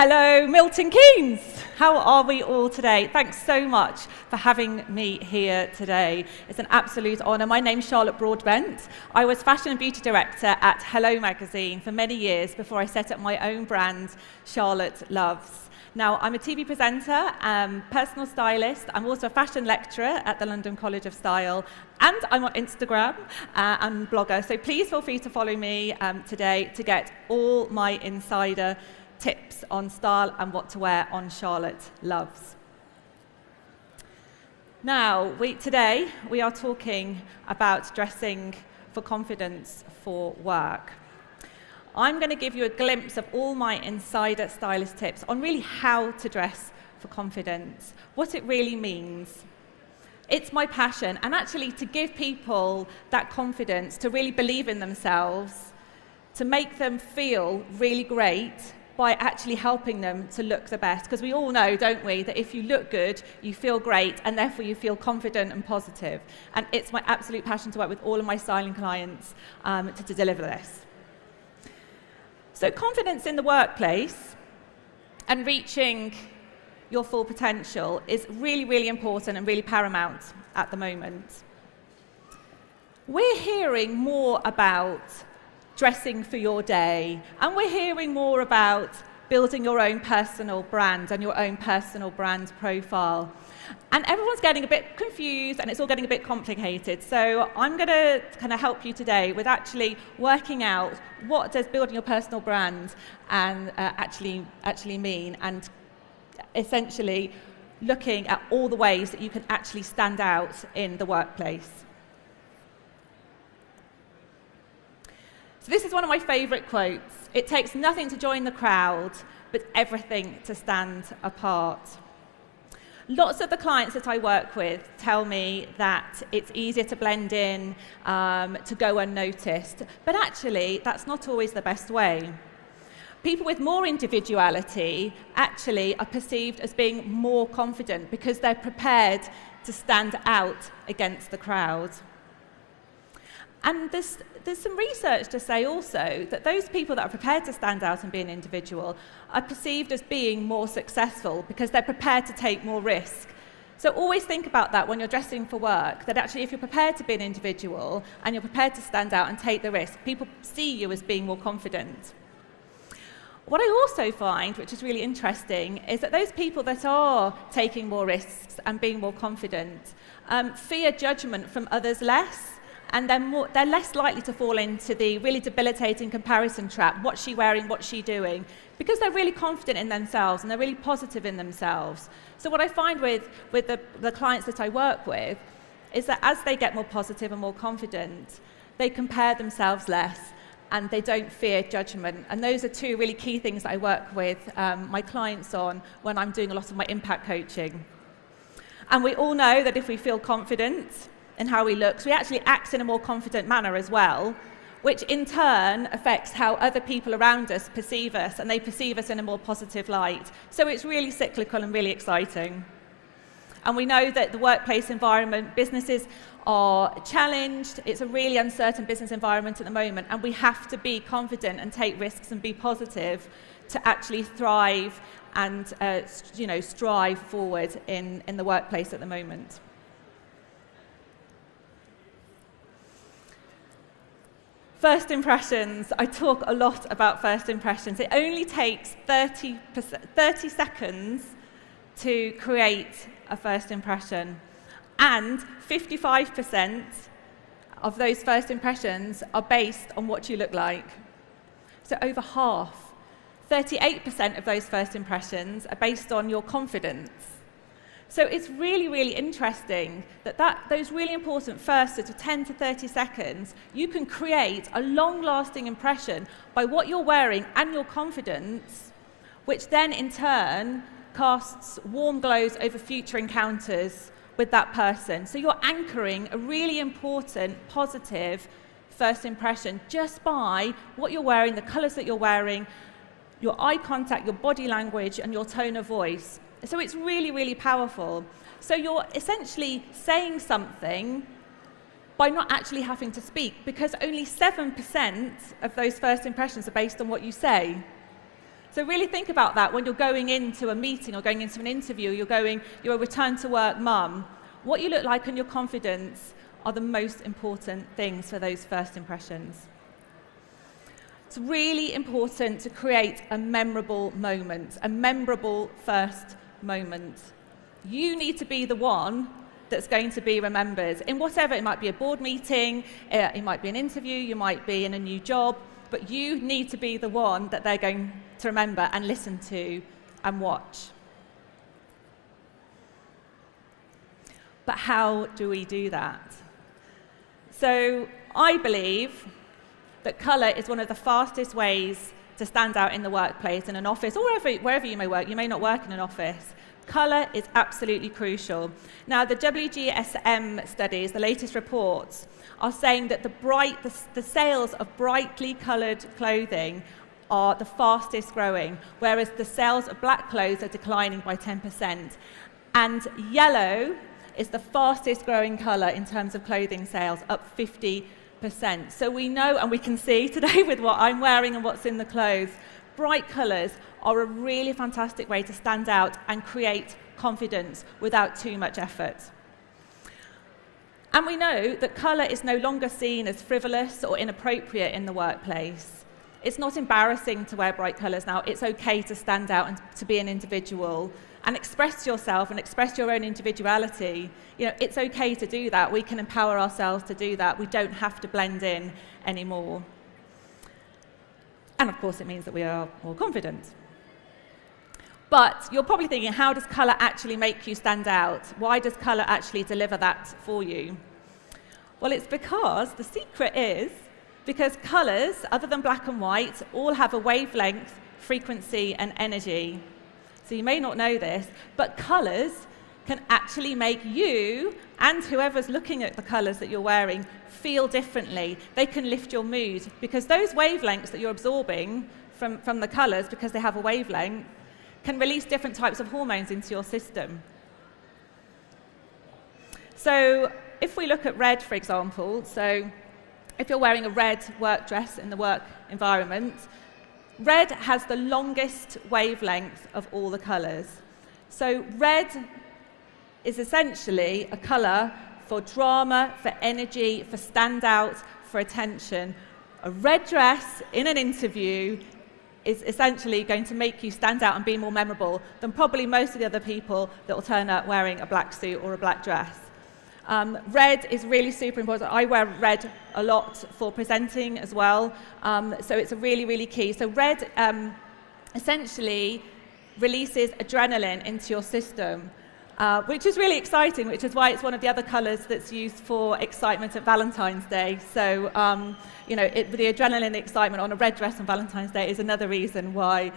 Hello, Milton Keynes. How are we all today? Thanks so much for having me here today. It's an absolute honour. My name's Charlotte Broadbent. I was fashion and beauty director at Hello magazine for many years before I set up my own brand, Charlotte Loves. Now, I'm a TV presenter, personal stylist. I'm also a fashion lecturer at the London College of Style, and I'm on Instagram and blogger. So please feel free to follow me today to get all my insider tips on style and what to wear on Charlotte Loves. Now, today we are talking about dressing for confidence for work. I'm going to give you a glimpse of all my insider stylist tips on really how to dress for confidence, what it really means. It's my passion, and actually to give people that confidence, to really believe in themselves, to make them feel really great by actually helping them to look the best. Because we all know, don't we, that if you look good, you feel great, and therefore you feel confident and positive. And it's my absolute passion to work with all of my styling clients to deliver this. So confidence in the workplace and reaching your full potential is really, really important and really paramount at the moment. We're hearing more about dressing for your day, and we're hearing more about building your own personal brand and your own personal brand profile. And everyone's getting a bit confused, and it's all getting a bit complicated. So I'm going to kind of help you today with actually working out what does building your personal brand and actually mean, and essentially looking at all the ways that you can actually stand out in the workplace. So this is one of my favourite quotes. It takes nothing to join the crowd, but everything to stand apart. Lots of the clients that I work with tell me that it's easier to blend in, to go unnoticed, but actually that's not always the best way. People with more individuality actually are perceived as being more confident because they're prepared to stand out against the crowd. And there's some research to say also that those people that are prepared to stand out and be an individual are perceived as being more successful because they're prepared to take more risk. So always think about that when you're dressing for work, that actually if you're prepared to be an individual and you're prepared to stand out and take the risk, people see you as being more confident. What I also find, which is really interesting, is that those people that are taking more risks and being more confident fear judgment from others less, and they're less likely to fall into the really debilitating comparison trap. What's she wearing? What's she doing? Because they're really confident in themselves and they're really positive in themselves. So what I find with the clients that I work with is that as they get more positive and more confident, they compare themselves less and they don't fear judgment. And those are two really key things that I work with my clients on when I'm doing a lot of my impact coaching. And we all know that if we feel confident in how we look, so we actually act in a more confident manner as well, which in turn affects how other people around us perceive us, and they perceive us in a more positive light. So it's really cyclical and really exciting. And we know that the workplace environment, businesses are challenged. It's a really uncertain business environment at the moment, and we have to be confident and take risks and be positive to actually thrive and strive forward in the workplace at the moment. First impressions. I talk a lot about first impressions. It only takes 30 seconds to create a first impression. And 55% of those first impressions are based on what you look like. So over half, 38% of those first impressions are based on your confidence. So it's really, really interesting that those really important first sort of 10 to 30 seconds, you can create a long-lasting impression by what you're wearing and your confidence, which then in turn casts warm glows over future encounters with that person. So you're anchoring a really important, positive first impression just by what you're wearing, the colours that you're wearing, your eye contact, your body language, and your tone of voice. So it's really, really powerful. So you're essentially saying something by not actually having to speak, because only 7% of those first impressions are based on what you say. So really think about that when you're going into a meeting or going into an interview, you're a return-to-work mum. What you look like and your confidence are the most important things for those first impressions. It's really important to create a memorable moment, a memorable first moment. You need to be the one that's going to be remembered in whatever. It might be a board meeting, it might be an interview, you might be in a new job, but you need to be the one that they're going to remember and listen to and watch. But how do we do that? So I believe that colour is one of the fastest ways to stand out in the workplace, in an office, or wherever you may work. You may not work in an office. Colour is absolutely crucial. Now, the WGSM studies, the latest reports, are saying that the sales of brightly coloured clothing are the fastest growing, whereas the sales of black clothes are declining by 10%. And yellow is the fastest growing colour in terms of clothing sales, up 50%. So we know, and we can see today with what I'm wearing and what's in the clothes, bright colours are a really fantastic way to stand out and create confidence without too much effort. And we know that colour is no longer seen as frivolous or inappropriate in the workplace. It's not embarrassing to wear bright colours now. It's okay to stand out and to be an individual and express yourself and express your own individuality. You know, it's okay to do that. We can empower ourselves to do that. We don't have to blend in anymore. And of course, it means that we are more confident. But you're probably thinking, how does colour actually make you stand out? Why does colour actually deliver that for you? Well, it's because the secret is because colours, other than black and white, all have a wavelength, frequency, and energy. So you may not know this, but colours can actually make you and whoever's looking at the colours that you're wearing feel differently. They can lift your mood because those wavelengths that you're absorbing from the colours, because they have a wavelength, can release different types of hormones into your system. So if we look at red, for example, so if you're wearing a red work dress in the work environment, red has the longest wavelength of all the colours. So red is essentially a colour for drama, for energy, for standout, for attention. A red dress in an interview is essentially going to make you stand out and be more memorable than probably most of the other people that will turn up wearing a black suit or a black dress. Red is really super important. I wear red a lot for presenting as well, so it's a really, really key. So red essentially releases adrenaline into your system, which is really exciting, which is why it's one of the other colours that's used for excitement at Valentine's Day. So, you know, the adrenaline excitement on a red dress on Valentine's Day is another reason why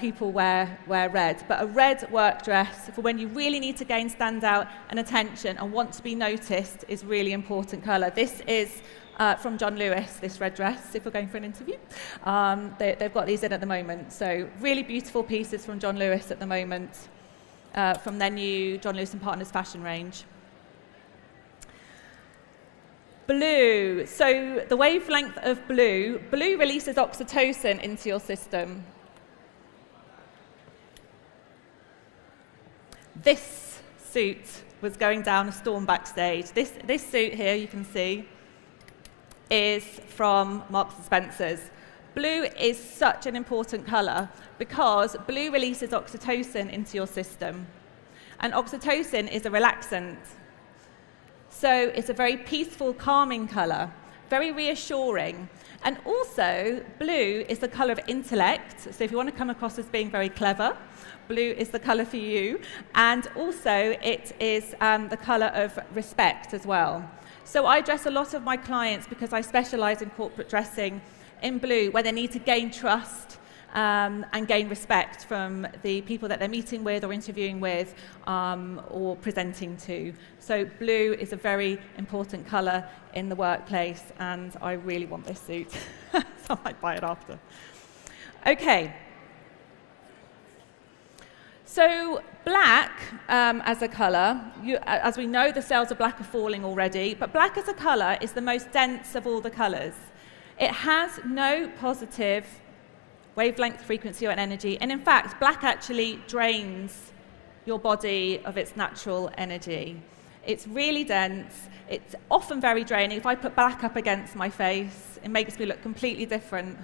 people wear red. But a red work dress, for when you really need to gain standout and attention and want to be noticed, is really important colour. This is from John Lewis, this red dress, if we're going for an interview. They've got these in at the moment. So really beautiful pieces from John Lewis at the moment, from their new John Lewis & Partners fashion range. Blue. So the wavelength of blue releases oxytocin into your system. This suit was going down a storm backstage. This suit here, you can see, is from Marks & Spencer's. Blue is such an important colour because blue releases oxytocin into your system. And oxytocin is a relaxant. So it's a very peaceful, calming colour, very reassuring. And also, blue is the colour of intellect. So if you want to come across as being very clever, blue is the colour for you. And also, it is the colour of respect as well. So I dress a lot of my clients, because I specialise in corporate dressing, in blue, where they need to gain trust and gain respect from the people that they're meeting with or interviewing with or presenting to. So blue is a very important colour in the workplace, and I really want this suit, so I might buy it after. Okay. So black as a colour, as we know, the sales of black are falling already, but black as a colour is the most dense of all the colours. It has no positive wavelength, frequency, or energy. And in fact, black actually drains your body of its natural energy. It's really dense. It's often very draining. If I put black up against my face, it makes me look completely different.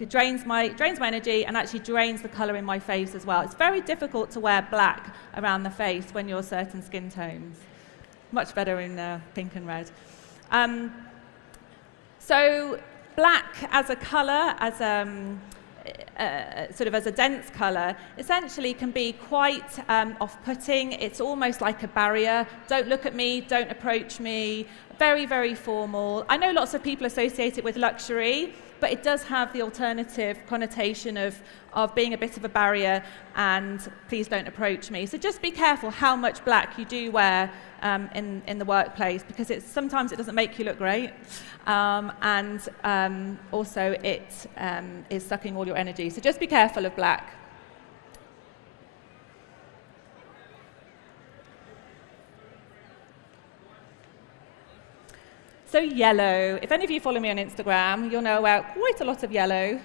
It drains my energy and actually drains the colour in my face as well. It's very difficult to wear black around the face when you're certain skin tones. Much better in pink and red. So black as a colour, as sort of as a dense colour, essentially can be quite off-putting. It's almost like a barrier. Don't look at me, don't approach me. Very, very formal. I know lots of people associate it with luxury, but it does have the alternative connotation of being a bit of a barrier and please don't approach me. So just be careful how much black you do wear in the workplace, because sometimes it doesn't make you look great, and also it is sucking all your energy. So just be careful of black. So yellow. If any of you follow me on Instagram, you'll know about quite a lot of yellow,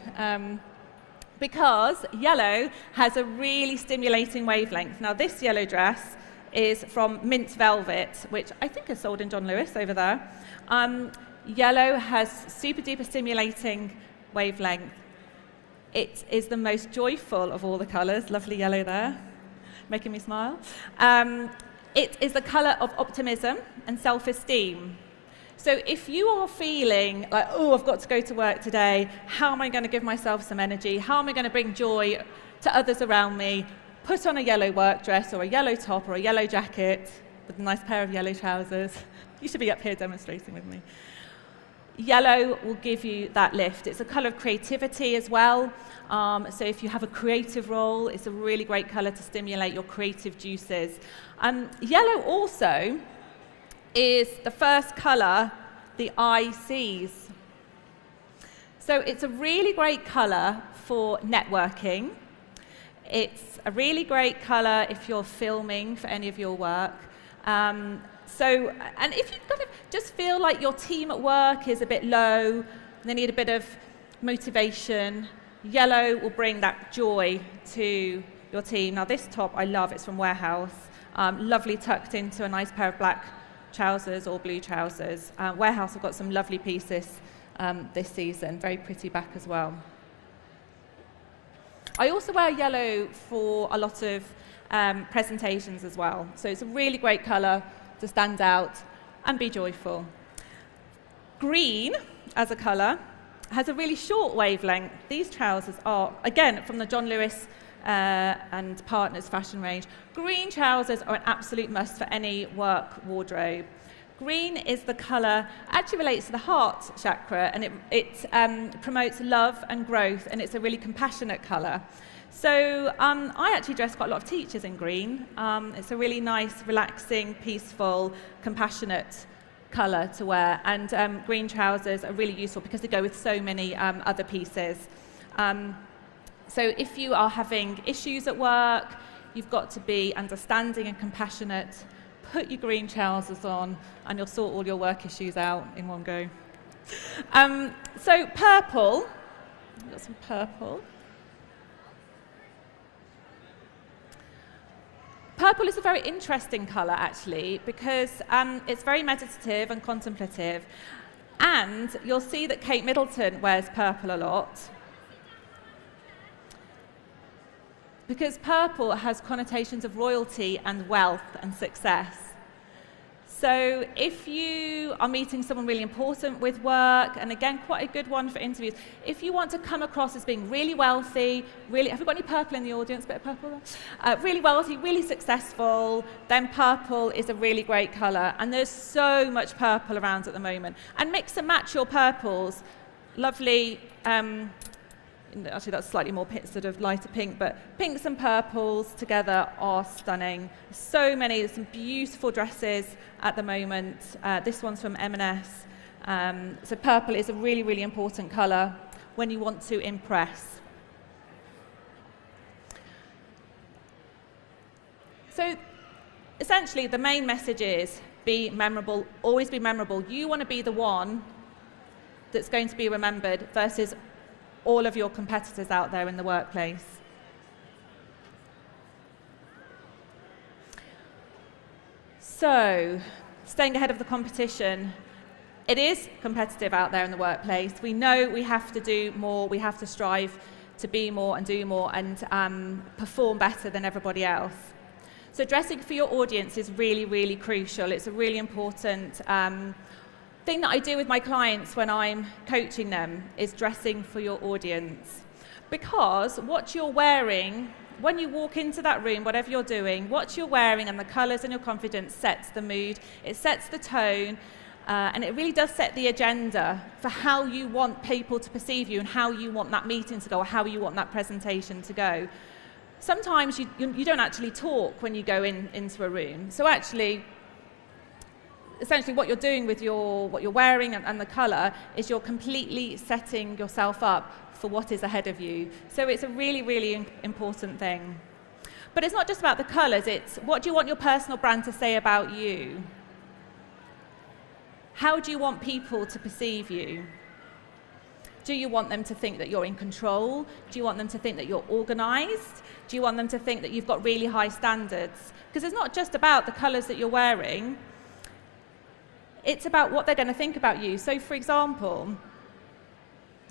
because yellow has a really stimulating wavelength. Now this yellow dress is from Mint Velvet, which I think is sold in John Lewis over there. Yellow has super duper stimulating wavelength. It is the most joyful of all the colours. Lovely yellow there, making me smile. It is the colour of optimism and self-esteem. So if you are feeling like, oh, I've got to go to work today, how am I going to give myself some energy? How am I going to bring joy to others around me? Put on a yellow work dress or a yellow top or a yellow jacket with a nice pair of yellow trousers. You should be up here demonstrating with me. Yellow will give you that lift. It's a colour of creativity as well. So if you have a creative role, it's a really great colour to stimulate your creative juices. Yellow also is the first colour the eye sees. So it's a really great colour for networking. It's a really great colour if you're filming for any of your work. And if you kind of just feel like your team at work is a bit low, they need a bit of motivation, yellow will bring that joy to your team. Now this top I love, it's from Warehouse. Lovely tucked into a nice pair of black trousers or blue trousers. Warehouse have got some lovely pieces this season, very pretty back as well. I also wear yellow for a lot of presentations as well. So it's a really great colour to stand out and be joyful. Green, as a colour, has a really short wavelength. These trousers are, again, from the John Lewis and Partners fashion range. Green trousers are an absolute must for any work wardrobe. Green is the colour, actually relates to the heart chakra, and it promotes love and growth, and it's a really compassionate colour. So I actually dress quite a lot of teachers in green. It's a really nice, relaxing, peaceful, compassionate colour to wear, and green trousers are really useful because they go with so many other pieces. So if you are having issues at work, you've got to be understanding and compassionate. Put your green trousers on and you'll sort all your work issues out in one go. So purple, we've got some purple. Purple is a very interesting colour actually, because it's very meditative and contemplative, and you'll see that Kate Middleton wears purple a lot, because purple has connotations of royalty and wealth and success. So if you are meeting someone really important with work, and again, quite a good one for interviews, if you want to come across as being really wealthy, really, have we got any purple in the audience? Bit of purple there? Really wealthy, really successful, then purple is a really great colour. And there's so much purple around at the moment. And mix and match your purples. Lovely, actually that's slightly more sort of lighter pink, but pinks and purples together are stunning. So many, there's some beautiful dresses at the moment. This one's from M&S. So purple is a really, really important colour when you want to impress. So essentially the main message is be memorable, always be memorable. You want to be the one that's going to be remembered versus all of your competitors out there in the workplace. So, staying ahead of the competition. It is competitive out there in the workplace. We know we have to do more, we have to strive to be more and do more and perform better than everybody else. So dressing for your audience is really, really crucial. It's a really important thing that I do with my clients when I'm coaching them, is dressing for your audience. Because what you're wearing, when you walk into that room, whatever you're doing, what you're wearing and the colours and your confidence sets the mood, it sets the tone, and it really does set the agenda for how you want people to perceive you and how you want that meeting to go or how you want that presentation to go. Sometimes you don't actually talk when you go into a room. So actually, essentially what you're doing with what you're wearing and the colour is you're completely setting yourself up for what is ahead of you. So it's a really, really important thing. But it's not just about the colours, it's what do you want your personal brand to say about you? How do you want people to perceive you? Do you want them to think that you're in control? Do you want them to think that you're organised? Do you want them to think that you've got really high standards? Because it's not just about the colours that you're wearing, it's about what they're going to think about you. So, for example,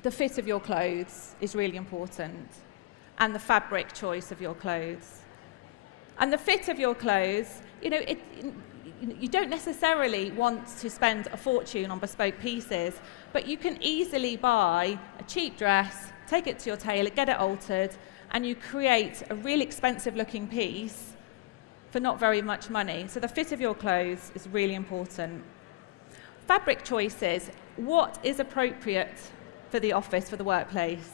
the fit of your clothes is really important, and the fabric choice of your clothes. And the fit of your clothes, you don't necessarily want to spend a fortune on bespoke pieces, but you can easily buy a cheap dress, take it to your tailor, get it altered, and you create a really expensive looking piece for not very much money. So the fit of your clothes is really important. Fabric choices, what is appropriate for the office, for the workplace?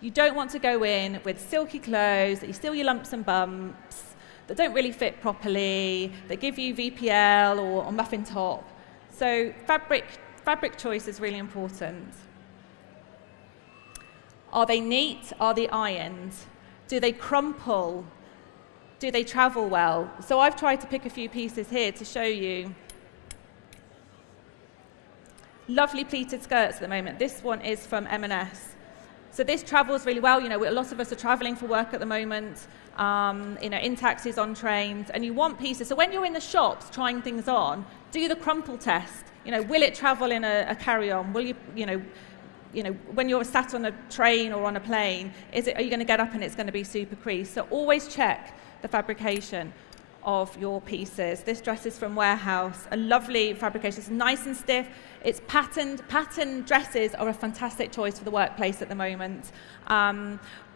You don't want to go in with silky clothes that you steal your lumps and bumps, that don't really fit properly, that give you VPL or muffin top. So fabric choice is really important. Are they neat? Are they ironed? Do they crumple? Do they travel well? So I've tried to pick a few pieces here to show you. Lovely pleated skirts at the moment. This one is from M&S. So this travels really well. A lot of us are traveling for work at the moment, in taxis, on trains, and you want pieces. So when you're in the shops trying things on, do the crumple test. Will it travel in a carry-on? Will you, when you're sat on a train or on a plane, are you going to get up and it's going to be super creased? So always check the fabrication of your pieces. This dress is from Warehouse, a lovely fabrication. It's nice and stiff. It's patterned. Patterned dresses are a fantastic choice for the workplace at the moment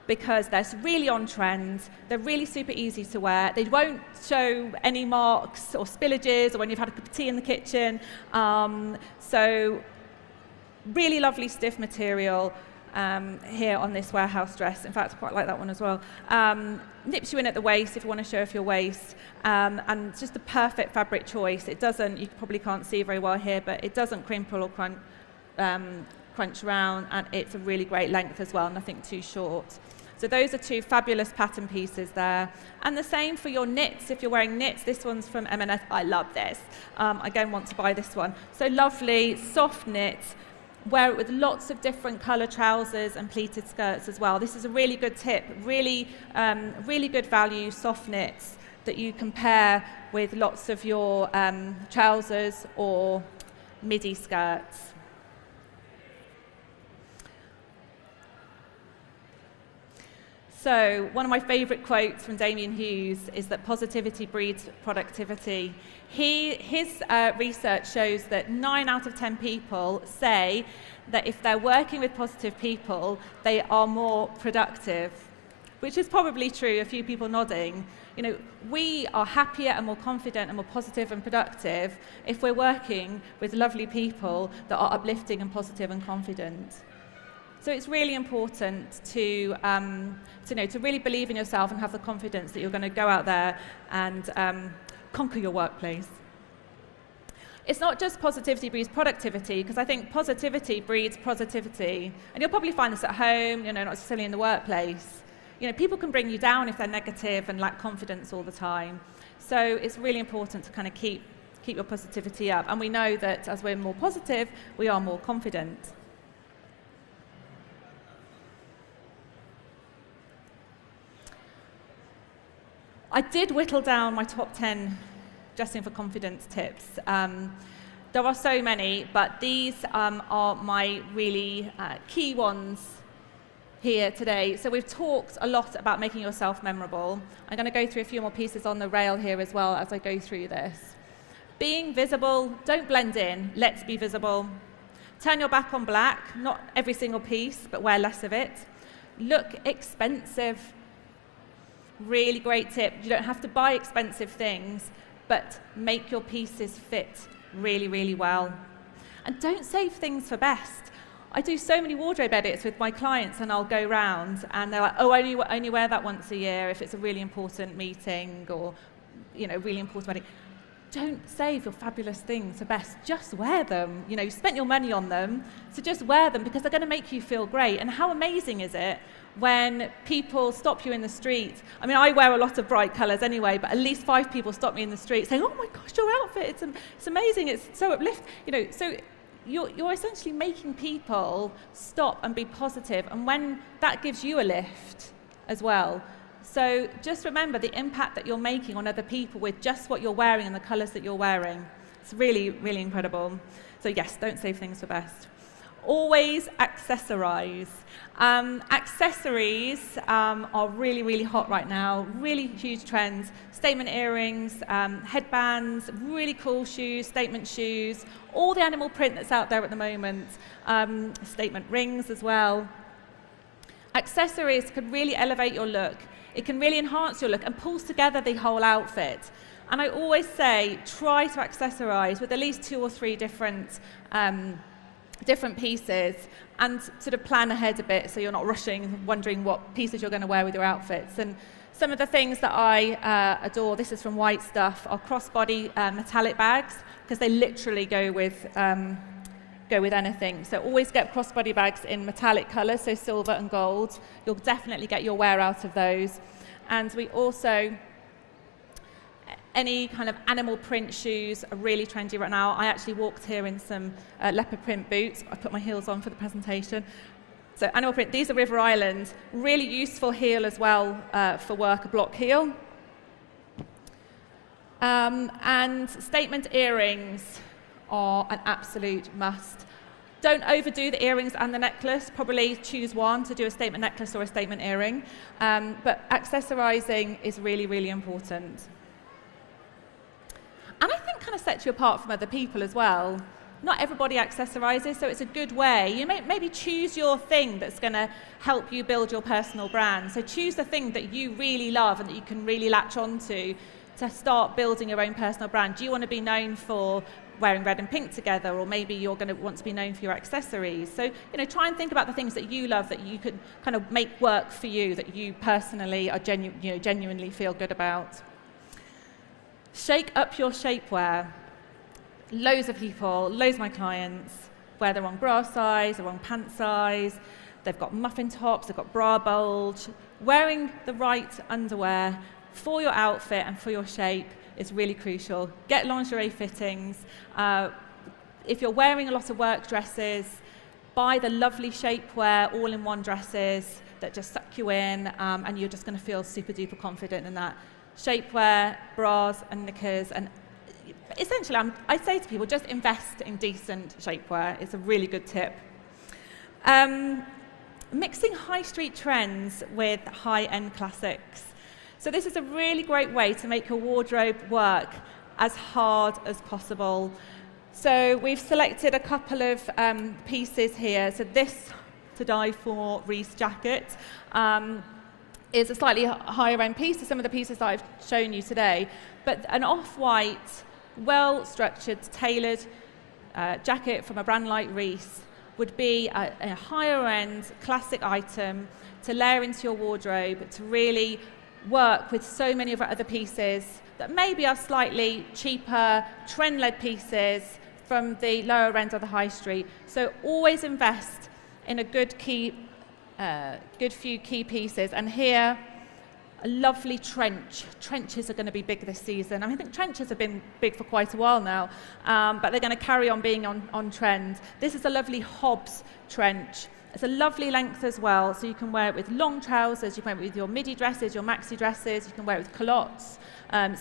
because they're really on trend. They're really super easy to wear. They won't show any marks or spillages or when you've had a cup of tea in the kitchen. So really lovely stiff material here on this Warehouse dress. In fact, I quite like that one as well. Nips you in at the waist if you want to show off your waist, and just the perfect fabric choice. It doesn't, you probably can't see very well here, but it doesn't crimple or crunch around, and it's a really great length as well, nothing too short. So those are two fabulous pattern pieces there. And the same for your knits. If you're wearing knits, this one's from M&S. I love this. Again, want to buy this one. So lovely, soft knit. Wear it with lots of different colour trousers and pleated skirts as well. This is a really good tip, really good value soft knits that you can pair with lots of your trousers or midi skirts. So one of my favourite quotes from Damien Hughes is that positivity breeds productivity. His research shows that 9 out of 10 people say that if they're working with positive people, they are more productive, which is probably true, a few people nodding. We are happier and more confident and more positive and productive if we're working with lovely people that are uplifting and positive and confident. So it's really important to really believe in yourself and have the confidence that you're going to go out there and conquer your workplace. It's not just positivity breeds productivity, because I think positivity breeds positivity. And you'll probably find this at home, not necessarily in the workplace. People can bring you down if they're negative and lack confidence all the time. So it's really important to kind of keep your positivity up. And we know that as we're more positive, we are more confident. I did whittle down my top 10 dressing for confidence tips. There are so many, but these are my really key ones here today. So we've talked a lot about making yourself memorable. I'm going to go through a few more pieces on the rail here as well as I go through this. Being visible, don't blend in, let's be visible. Turn your back on black, not every single piece, but wear less of it. Look expensive. Really great tip. You don't have to buy expensive things, but make your pieces fit really, really well. And don't save things for best. I do so many wardrobe edits with my clients, and I'll go round and they're like, oh, only wear that once a year if it's a really important meeting or, you know, really important wedding. Don't save your fabulous things for best. Just wear them. You know, you spent your money on them, so just wear them because they're going to make you feel great. And how amazing is it when people stop you in the street? I mean, I wear a lot of bright colours anyway, but at least 5 people stop me in the street saying, oh my gosh, your outfit, it's amazing, it's so uplifting. You know, so you're essentially making people stop and be positive, and when that gives you a lift as well. So just remember the impact that you're making on other people with just what you're wearing and the colours that you're wearing. It's really, really incredible. So yes, don't save things for best. Always accessorize. Accessories are really, really hot right now, really huge trends. Statement earrings, headbands, really cool shoes, statement shoes, all the animal print that's out there at the moment, statement rings as well. Accessories can really elevate your look. It can really enhance your look and pulls together the whole outfit. And I always say, try to accessorize with at least 2 or 3 different pieces, and sort of plan ahead a bit so you're not rushing, wondering what pieces you're going to wear with your outfits. And some of the things that I adore, this is from White Stuff, are crossbody metallic bags, because they literally go with anything. So always get crossbody bags in metallic colours, so silver and gold. You'll definitely get your wear out of those. And we also, any kind of animal print shoes are really trendy right now. I actually walked here in some leopard print boots. I put my heels on for the presentation. So animal print, these are River Island. Really useful heel as well for work, a block heel. And statement earrings are an absolute must. Don't overdo the earrings and the necklace. Probably choose one to do a statement necklace or a statement earring. But accessorizing is really, really important. And I think kind of sets you apart from other people as well. Not everybody accessorizes, so it's a good way. You maybe choose your thing that's going to help you build your personal brand. So choose the thing that you really love and that you can really latch onto to start building your own personal brand. Do you want to be known for wearing red and pink together, or maybe you're going to want to be known for your accessories? So, you know, try and think about the things that you love that you can kind of make work for you, that you personally are genuinely feel good about. Shake up your shapewear. Loads of people, loads of my clients, wear the wrong bra size, the wrong pant size, they've got muffin tops, they've got bra bulge. Wearing the right underwear for your outfit and for your shape is really crucial. Get lingerie fittings. If you're wearing a lot of work dresses, buy the lovely shapewear all-in-one dresses that just suck you in, and you're just going to feel super duper confident in that. Shapewear, bras and knickers, and essentially I say to people, just invest in decent shapewear. It's a really good tip. Mixing high street trends with high-end classics. So this is a really great way to make your wardrobe work as hard as possible. So we've selected a couple of pieces here. So this To Die For Reese jacket is a slightly higher end piece to some of the pieces that I've shown you today. But an off-white, well-structured, tailored jacket from a brand like Reese would be a higher end classic item to layer into your wardrobe, to really work with so many of our other pieces that maybe are slightly cheaper, trend-led pieces from the lower end of the high street. So always invest in a good few key pieces. And here, a lovely trench. Trenches are going to be big this season. I mean, I think trenches have been big for quite a while now, but they're going to carry on being on trend. This is a lovely Hobbs trench. It's a lovely length as well, so you can wear it with long trousers, you can wear it with your midi dresses, your maxi dresses, you can wear it with culottes,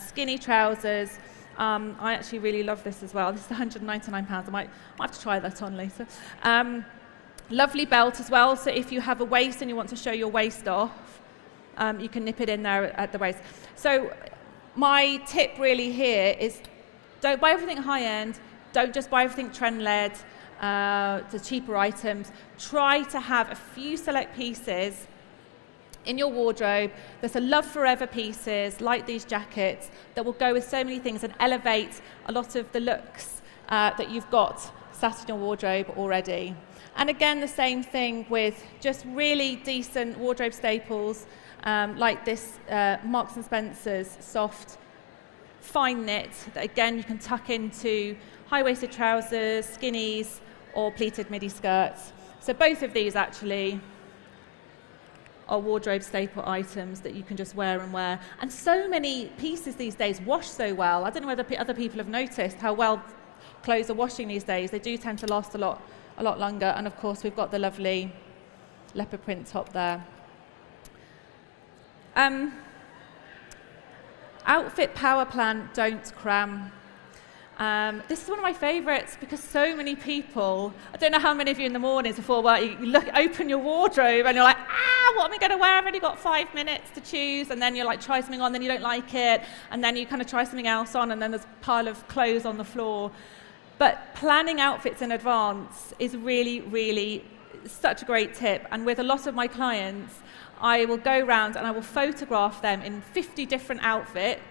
skinny trousers. I actually really love this as well. This is £199. I might have to try that on later. Lovely belt as well, so if you have a waist and you want to show your waist off, you can nip it in there at the waist. So my tip really here is don't buy everything high-end, don't just buy everything trend-led, the cheaper items. Try to have a few select pieces in your wardrobe. There's a love forever pieces, like these jackets, that will go with so many things and elevate a lot of the looks that you've got sat in your wardrobe already. And again, the same thing with just really decent wardrobe staples, like this Marks & Spencer's soft, fine knit, that again you can tuck into high-waisted trousers, skinnies, or pleated midi skirts. So both of these actually are wardrobe staple items that you can just wear and wear. And so many pieces these days wash so well. I don't know whether other people have noticed how well clothes are washing these days. They do tend to last a lot longer. And of course, we've got the lovely leopard print top there. Outfit power plan, don't cram. This is one of my favourites because so many people, I don't know how many of you in the mornings before work, you open your wardrobe and you're like, what am I going to wear? I've only got 5 minutes to choose, and then you're like, try something on, then you don't like it, and then you kind of try something else on, and then there's a pile of clothes on the floor. But planning outfits in advance is really, really such a great tip, and with a lot of my clients, I will go around and I will photograph them in 50 different outfits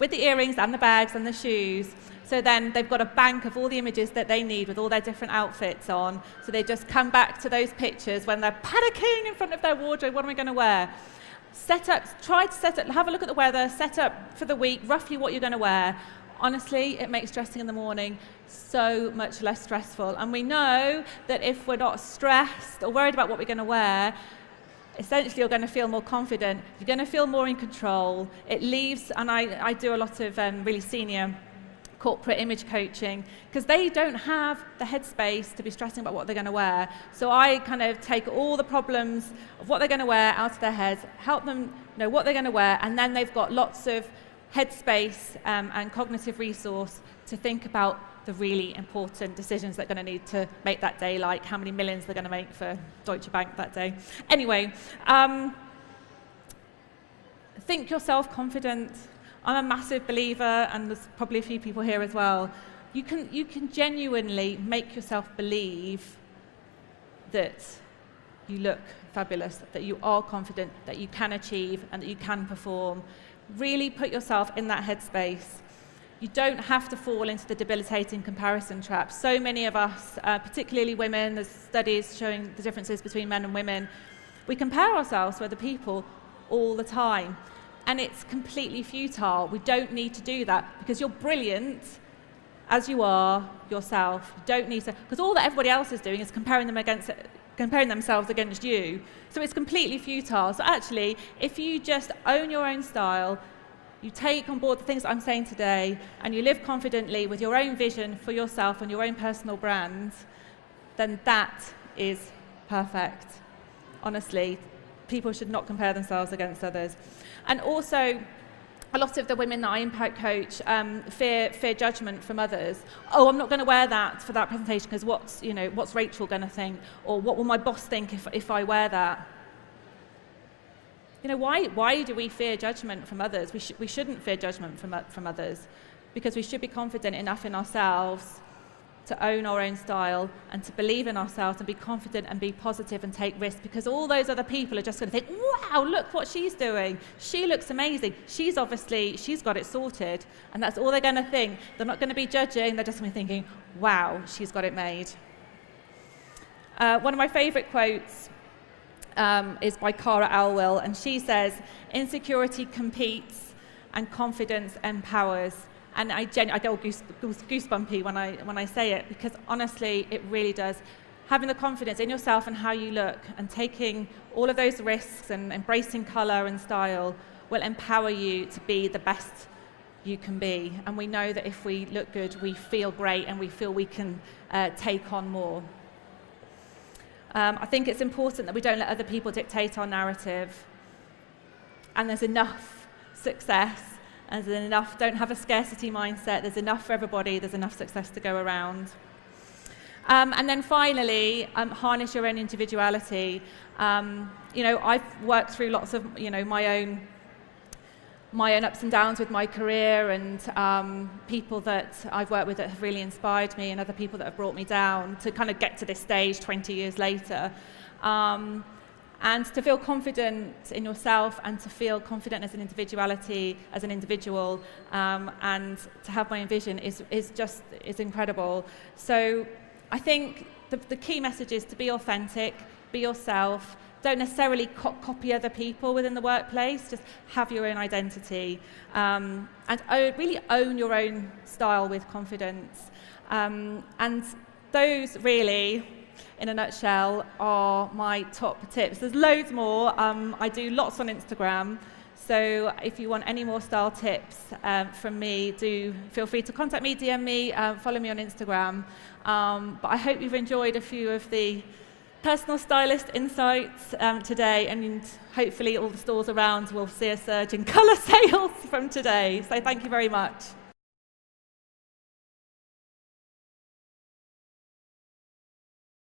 with the earrings and the bags and the shoes. So then they've got a bank of all the images that they need with all their different outfits on. So they just come back to those pictures when they're panicking in front of their wardrobe, what am I going to wear? Try to set up, have a look at the weather, set up for the week, roughly what you're going to wear. Honestly, it makes dressing in the morning so much less stressful. And we know that if we're not stressed or worried about what we're going to wear, essentially you're going to feel more confident, you're going to feel more in control. It leaves, and I do a lot of really senior corporate image coaching, because they don't have the headspace to be stressing about what they're going to wear. So I kind of take all the problems of what they're going to wear out of their heads, help them know what they're going to wear, and then they've got lots of headspace and cognitive resource to think about the really important decisions they're going to need to make that day, like how many millions they're going to make for Deutsche Bank that day. Anyway, think yourself confident. I'm a massive believer, and there's probably a few people here as well. You can genuinely make yourself believe that you look fabulous, that you are confident, that you can achieve, and that you can perform. Really put yourself in that headspace. You don't have to fall into the debilitating comparison trap. So many of us, particularly women, there's studies showing the differences between men and women, we compare ourselves to other people all the time. And it's completely futile. We don't need to do that because you're brilliant as you are yourself. You don't need to, because all that everybody else is doing is comparing themselves against you. So it's completely futile. So actually, if you just own your own style, you take on board the things I'm saying today, and you live confidently with your own vision for yourself and your own personal brand, then that is perfect. Honestly, people should not compare themselves against others. And also, a lot of the women that I impact coach fear judgment from others. Oh, I'm not going to wear that for that presentation because what's Rachel going to think? Or what will my boss think if I wear that? Why do we fear judgment from others? We shouldn't fear judgment from others, because we should be confident enough in ourselves to own our own style and to believe in ourselves and be confident and be positive and take risks, because all those other people are just going to think, wow, look what she's doing. She looks amazing. She's got it sorted. And that's all they're going to think. They're not going to be judging. They're just going to be thinking, wow, she's got it made. One of my favorite quotes is by Cara Alwill, and she says, insecurity competes and confidence empowers. And I get all goosebumpy when I say it, because honestly, it really does. Having the confidence in yourself and how you look, and taking all of those risks and embracing colour and style will empower you to be the best you can be. And we know that if we look good, we feel great, and we feel we can take on more. I think it's important that we don't let other people dictate our narrative. And there's enough success, and there's enough, don't have a scarcity mindset, there's enough for everybody, there's enough success to go around. And then finally, harness your own individuality. I've worked through lots of, my own ups and downs with my career, and people that I've worked with that have really inspired me, and other people that have brought me down to kind of get to this stage 20 years later. And to feel confident in yourself, and to feel confident as an individuality, as an individual, and to have my own vision is incredible. So I think the key message is to be authentic, be yourself. Don't necessarily copy other people within the workplace, just have your own identity, and really own your own style with confidence. And those really, in a nutshell, are my top tips. There's loads more. I do lots on Instagram, so if you want any more style tips from me, do feel free to contact me, DM me, follow me on Instagram. But I hope you've enjoyed a few of the personal stylist insights today, and hopefully all the stores around will see a surge in colour sales from today. So thank you very much.